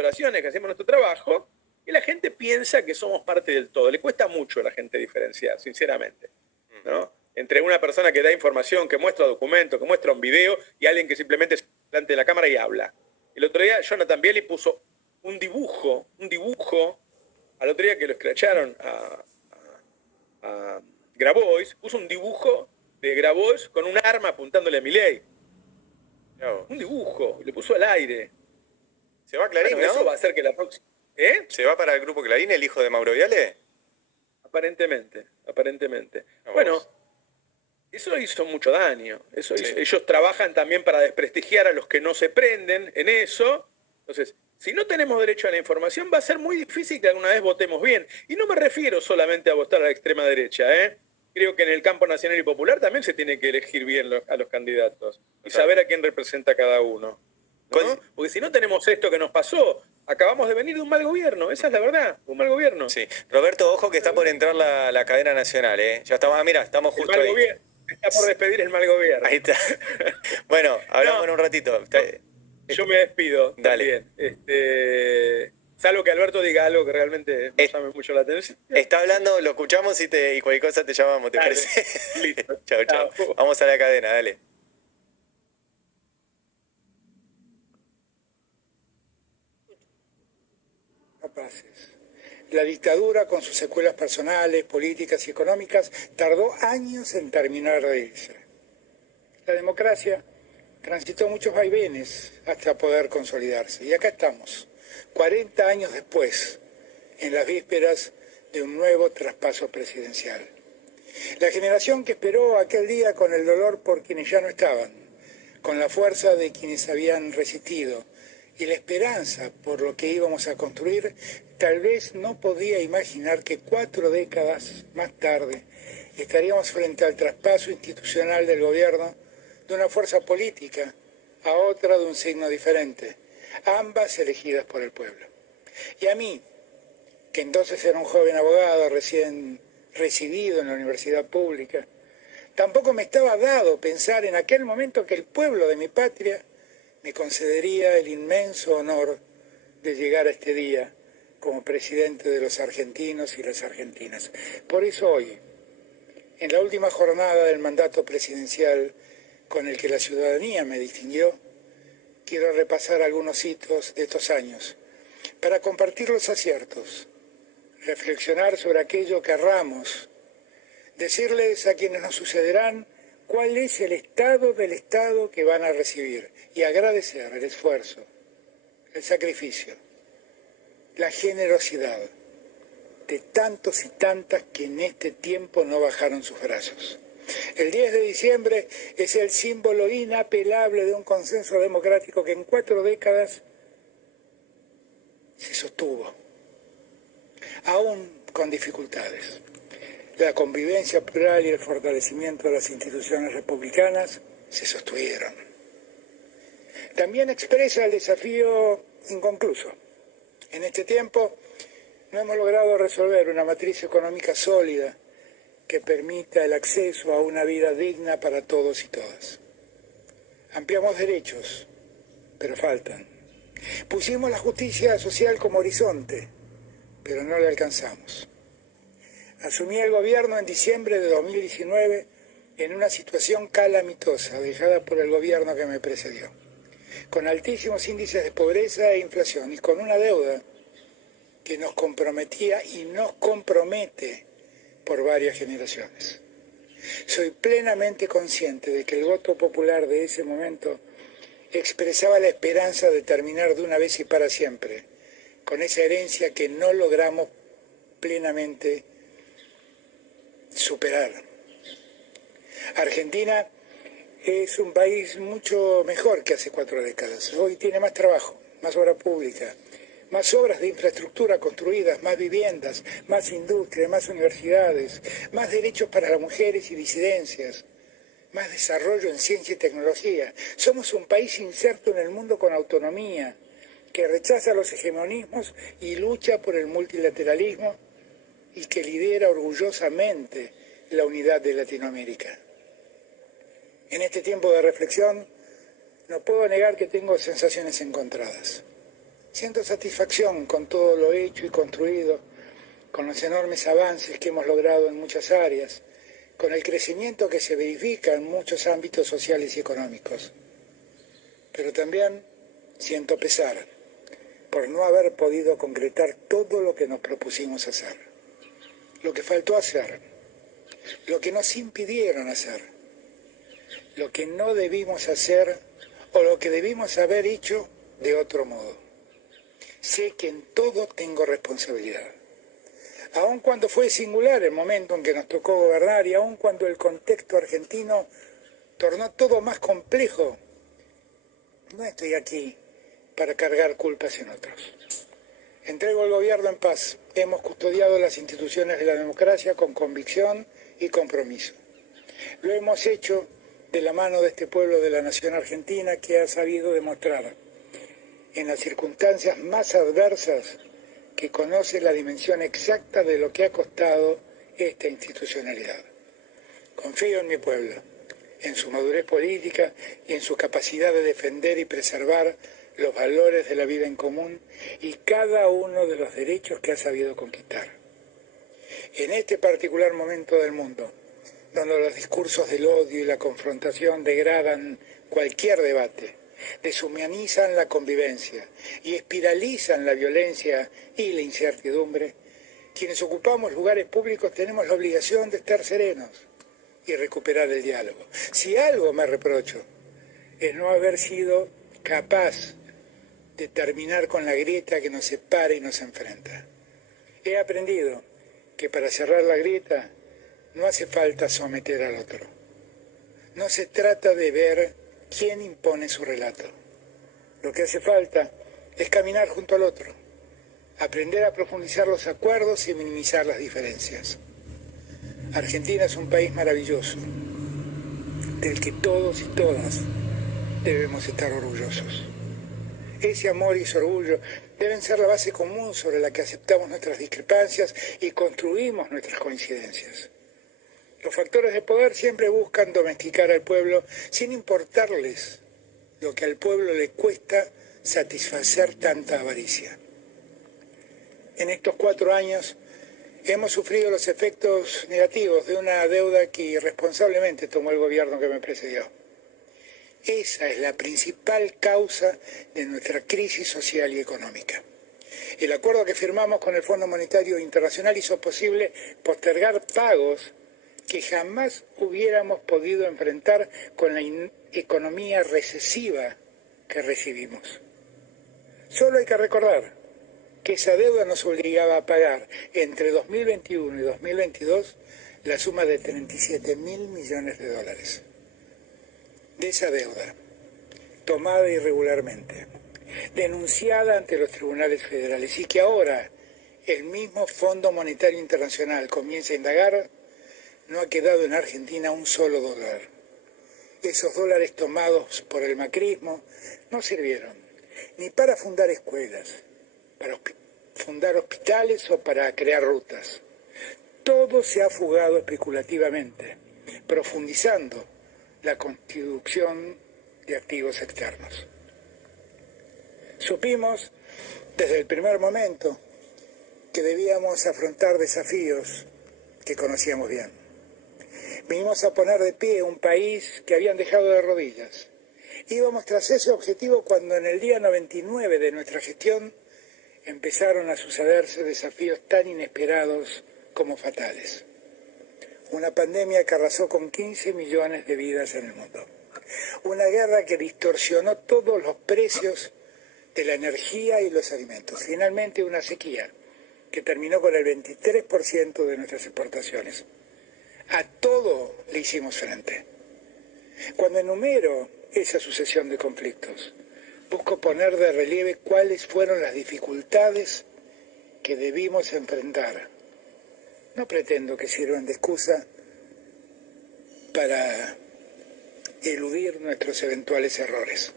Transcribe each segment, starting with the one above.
operaciones, que hacemos nuestro trabajo, y la gente piensa que somos parte del todo. Le cuesta mucho a la gente diferenciar, sinceramente, ¿no? Entre una persona que da información, que muestra documentos, que muestra un video, y alguien que simplemente se delante de la cámara y habla. El otro día Jonathan Vieli puso un dibujo, al otro día que lo escracharon a Grabois, puso un dibujo de Grabois con un arma apuntándole a Milei. No. Un dibujo, lo puso al aire. Se va Clarín, Bueno, ¿no? eso va a hacer que la próxima... ¿Eh? ¿Se va para el grupo Clarín el hijo de Mauro Viale? Aparentemente. A Bueno, vos. eso hizo mucho daño. Sí. Ellos trabajan también para desprestigiar a los que no se prenden en eso. Entonces, si no tenemos derecho a la información, va a ser muy difícil que alguna vez votemos bien. Y no me refiero solamente a votar a la extrema derecha, ¿eh? Creo que en el campo nacional y popular también se tiene que elegir bien a los candidatos y saber a quién representa cada uno, ¿no? Porque si no tenemos esto que nos pasó, acabamos de venir de un mal gobierno, esa es la verdad, un mal gobierno. Sí. Roberto, ojo que está por entrar la cadena nacional, ¿eh? Ya estamos, mira, estamos El justo mal ahí. gobierno, está por despedir el mal gobierno. Ahí está. Bueno, hablamos No, en un ratito. Yo me despido Dale. también. Salvo que Alberto diga algo que realmente nos llame mucho la atención. Está hablando, lo escuchamos y cualquier cosa te llamamos, ¿te Dale, parece? listo. Chau. Chao. Vamos a la cadena, dale. Capaces. La dictadura, con sus secuelas personales, políticas y económicas, tardó años en terminar de irse. La democracia transitó muchos vaivenes hasta poder consolidarse. Y acá estamos, 40 años después, en las vísperas de un nuevo traspaso presidencial. La generación que esperó aquel día con el dolor por quienes ya no estaban, con la fuerza de quienes habían resistido y la esperanza por lo que íbamos a construir, tal vez no podía imaginar que 4 décadas más tarde estaríamos frente al traspaso institucional del gobierno de una fuerza política a otra de un signo diferente, ambas elegidas por el pueblo. Y a mí, que entonces era un joven abogado recién recibido en la universidad pública, tampoco me estaba dado pensar en aquel momento que el pueblo de mi patria me concedería el inmenso honor de llegar a este día como presidente de los argentinos y las argentinas. Por eso hoy, en la última jornada del mandato presidencial con el que la ciudadanía me distinguió, quiero repasar algunos hitos de estos años para compartir los aciertos, reflexionar sobre aquello que erramos, decirles a quienes nos sucederán cuál es el estado del Estado que van a recibir y agradecer el esfuerzo, el sacrificio, la generosidad de tantos y tantas que en este tiempo no bajaron sus brazos. El 10 de diciembre es el símbolo inapelable de un consenso democrático que en 4 décadas se sostuvo, aún con dificultades. La convivencia plural y el fortalecimiento de las instituciones republicanas se sostuvieron. También expresa el desafío inconcluso. En este tiempo no hemos logrado resolver una matriz económica sólida que permita el acceso a una vida digna para todos y todas. Ampliamos derechos, pero faltan. Pusimos la justicia social como horizonte, pero no le alcanzamos. Asumí el gobierno en diciembre de 2019 en una situación calamitosa dejada por el gobierno que me precedió, con altísimos índices de pobreza e inflación y con una deuda que nos comprometía y nos compromete por varias generaciones. Soy plenamente consciente de que el voto popular de ese momento expresaba la esperanza de terminar de una vez y para siempre con esa herencia que no logramos plenamente superar. Argentina es un país mucho mejor que hace 4 décadas. Hoy tiene más trabajo, más obra pública, más obras de infraestructura construidas, más viviendas, más industria, más universidades, más derechos para las mujeres y disidencias, más desarrollo en ciencia y tecnología. Somos un país inserto en el mundo con autonomía, que rechaza los hegemonismos y lucha por el multilateralismo y que lidera orgullosamente la unidad de Latinoamérica. En este tiempo de reflexión, no puedo negar que tengo sensaciones encontradas. Siento satisfacción con todo lo hecho y construido, con los enormes avances que hemos logrado en muchas áreas, con el crecimiento que se verifica en muchos ámbitos sociales y económicos. Pero también siento pesar por no haber podido concretar todo lo que nos propusimos hacer, lo que faltó hacer, lo que nos impidieron hacer, lo que no debimos hacer o lo que debimos haber hecho de otro modo. Sé que en todo tengo responsabilidad. Aun cuando fue singular el momento en que nos tocó gobernar y aun cuando el contexto argentino tornó todo más complejo, no estoy aquí para cargar culpas en otros. Entrego el gobierno en paz. Hemos custodiado las instituciones de la democracia con convicción y compromiso. Lo hemos hecho de la mano de este pueblo de la nación argentina que ha sabido demostrar en las circunstancias más adversas que conoce la dimensión exacta de lo que ha costado esta institucionalidad. Confío en mi pueblo, en su madurez política y en su capacidad de defender y preservar los valores de la vida en común y cada uno de los derechos que ha sabido conquistar. En este particular momento del mundo, donde los discursos del odio y la confrontación degradan cualquier debate, deshumanizan la convivencia y espiralizan la violencia y la incertidumbre, quienes ocupamos lugares públicos tenemos la obligación de estar serenos y recuperar el diálogo. Si algo me reprocho es no haber sido capaz de terminar con la grieta que nos separa y nos enfrenta. He aprendido que para cerrar la grieta no hace falta someter al otro. No se trata de ver quién impone su relato. Lo que hace falta es caminar junto al otro, aprender a profundizar los acuerdos y minimizar las diferencias. Argentina es un país maravilloso, del que todos y todas debemos estar orgullosos. Ese amor y ese orgullo deben ser la base común sobre la que aceptamos nuestras discrepancias y construimos nuestras coincidencias. Los factores de poder siempre buscan domesticar al pueblo sin importarles lo que al pueblo le cuesta satisfacer tanta avaricia. En estos 4 años hemos sufrido los efectos negativos de una deuda que irresponsablemente tomó el gobierno que me precedió. Esa es la principal causa de nuestra crisis social y económica. El acuerdo que firmamos con el Fondo Monetario Internacional hizo posible postergar pagos que jamás hubiéramos podido enfrentar con la economía recesiva que recibimos. Solo hay que recordar que esa deuda nos obligaba a pagar entre 2021 y 2022 la suma de 37.000 millones de dólares. De esa deuda, tomada irregularmente, denunciada ante los tribunales federales y que ahora el mismo Fondo Monetario Internacional comienza a indagar, no ha quedado en Argentina un solo dólar. Esos dólares tomados por el macrismo no sirvieron ni para fundar escuelas, para fundar hospitales o para crear rutas. Todo se ha fugado especulativamente, profundizando la constitución de activos externos. Supimos desde el primer momento que debíamos afrontar desafíos que conocíamos bien. Vinimos a poner de pie un país que habían dejado de rodillas. Íbamos tras ese objetivo cuando en el día 99 de nuestra gestión empezaron a sucederse desafíos tan inesperados como fatales. Una pandemia que arrasó con 15 millones de vidas en el mundo. Una guerra que distorsionó todos los precios de la energía y los alimentos. Finalmente una sequía que terminó con el 23% de nuestras exportaciones. A todo le hicimos frente. Cuando enumero esa sucesión de conflictos, busco poner de relieve cuáles fueron las dificultades que debimos enfrentar. No pretendo que sirvan de excusa para eludir nuestros eventuales errores.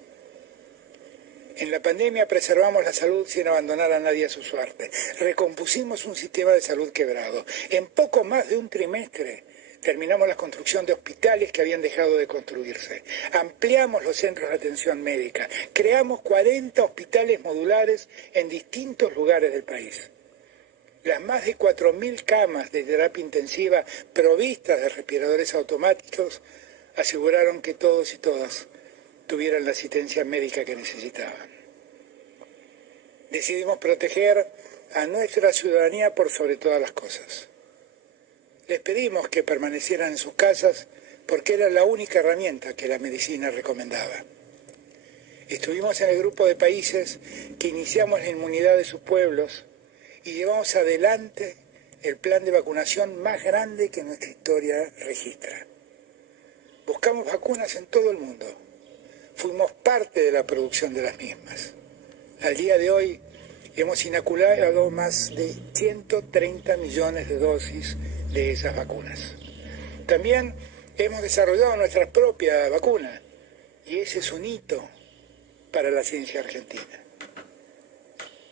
En la pandemia preservamos la salud sin abandonar a nadie a su suerte. Recompusimos un sistema de salud quebrado. En poco más de un trimestre Terminamos la construcción de hospitales que habían dejado de construirse. Ampliamos los centros de atención médica. Creamos 40 hospitales modulares en distintos lugares del país. Las más de 4.000 camas de terapia intensiva provistas de respiradores automáticos aseguraron que todos y todas tuvieran la asistencia médica que necesitaban. Decidimos proteger a nuestra ciudadanía por sobre todas las cosas. Les pedimos que permanecieran en sus casas porque era la única herramienta que la medicina recomendaba. Estuvimos en el grupo de países que iniciamos la inmunidad de sus pueblos y llevamos adelante el plan de vacunación más grande que nuestra historia registra. Buscamos vacunas en todo el mundo. Fuimos parte de la producción de las mismas. Al día de hoy hemos inoculado más de 130 millones de dosis de esas vacunas. También hemos desarrollado nuestra propia vacuna y ese es un hito para la ciencia argentina.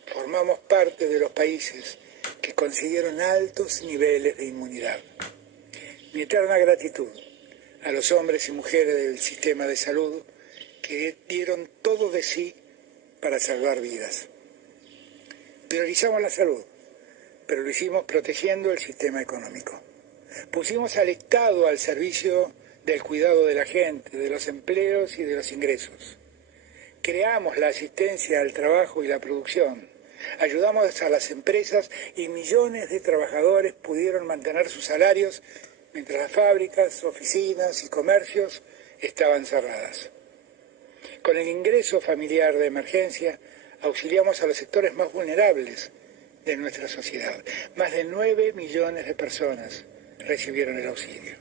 Formamos parte de los países que consiguieron altos niveles de inmunidad. Mi eterna gratitud a los hombres y mujeres del sistema de salud que dieron todo de sí para salvar vidas. Priorizamos la salud, pero lo hicimos protegiendo el sistema económico. Pusimos al Estado al servicio del cuidado de la gente, de los empleos y de los ingresos. Creamos la asistencia al trabajo y la producción. Ayudamos a las empresas y millones de trabajadores pudieron mantener sus salarios mientras las fábricas, oficinas y comercios estaban cerradas. Con el ingreso familiar de emergencia, auxiliamos a los sectores más vulnerables de nuestra sociedad. Más de 9 millones de personas recibieron el auxilio.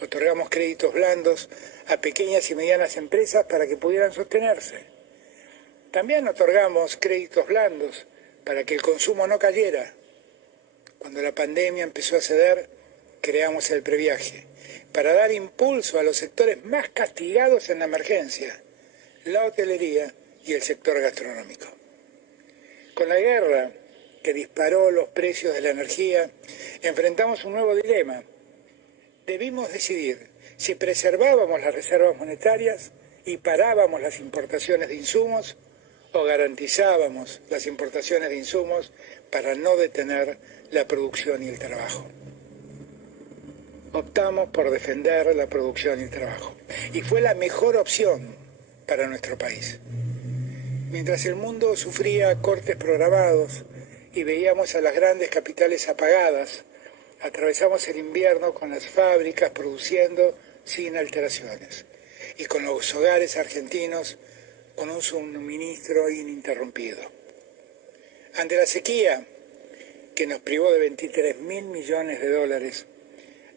Otorgamos créditos blandos a pequeñas y medianas empresas para que pudieran sostenerse. También otorgamos créditos blandos para que el consumo no cayera. Cuando la pandemia empezó a ceder, creamos el previaje para dar impulso a los sectores más castigados en la emergencia, la hotelería y el sector gastronómico. Con la guerra que disparó los precios de la energía, enfrentamos un nuevo dilema. Debimos decidir si preservábamos las reservas monetarias y parábamos las importaciones de insumos o garantizábamos las importaciones de insumos para no detener la producción y el trabajo. Optamos por defender la producción y el trabajo y fue la mejor opción para nuestro país. Mientras el mundo sufría cortes programados y veíamos a las grandes capitales apagadas, atravesamos el invierno con las fábricas produciendo sin alteraciones y con los hogares argentinos con un suministro ininterrumpido. Ante la sequía, que nos privó de $23.000 millones,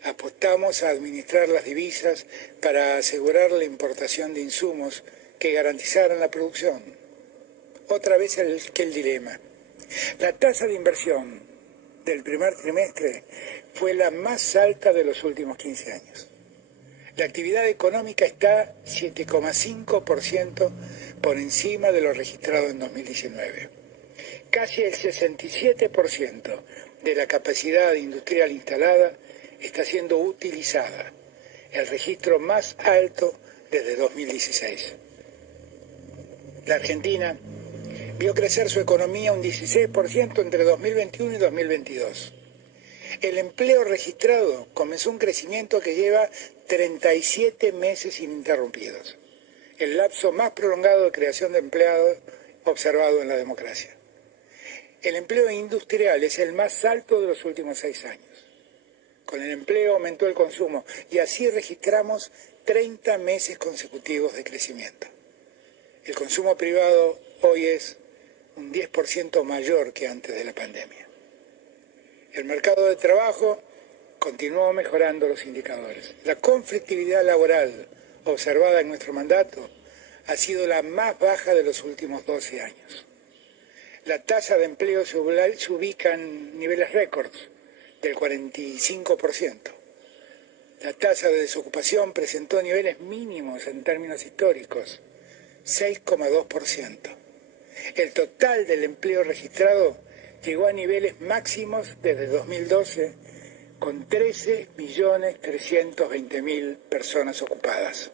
apostamos a administrar las divisas para asegurar la importación de insumos que garantizaran la producción. Otra vez el dilema. La tasa de inversión del primer trimestre fue la más alta de los últimos 15 años. La actividad económica está 7,5% por encima de lo registrado en 2019. Casi el 67% de la capacidad industrial instalada está siendo utilizada, el registro más alto desde 2016. La Argentina vio crecer su economía un 16% entre 2021 y 2022. El empleo registrado comenzó un crecimiento que lleva 37 meses ininterrumpidos, el lapso más prolongado de creación de empleo observado en la democracia. El empleo industrial es el más alto de los últimos 6 años. Con el empleo aumentó el consumo y así registramos 30 meses consecutivos de crecimiento. El consumo privado hoy es un 10% mayor que antes de la pandemia. El mercado de trabajo continuó mejorando los indicadores. La conflictividad laboral observada en nuestro mandato ha sido la más baja de los últimos 12 años. La tasa de empleo se ubica en niveles récords del 45%. La tasa de desocupación presentó niveles mínimos en términos históricos, 6,2%. El total del empleo registrado llegó a niveles máximos desde 2012, con 13.320.000 personas ocupadas.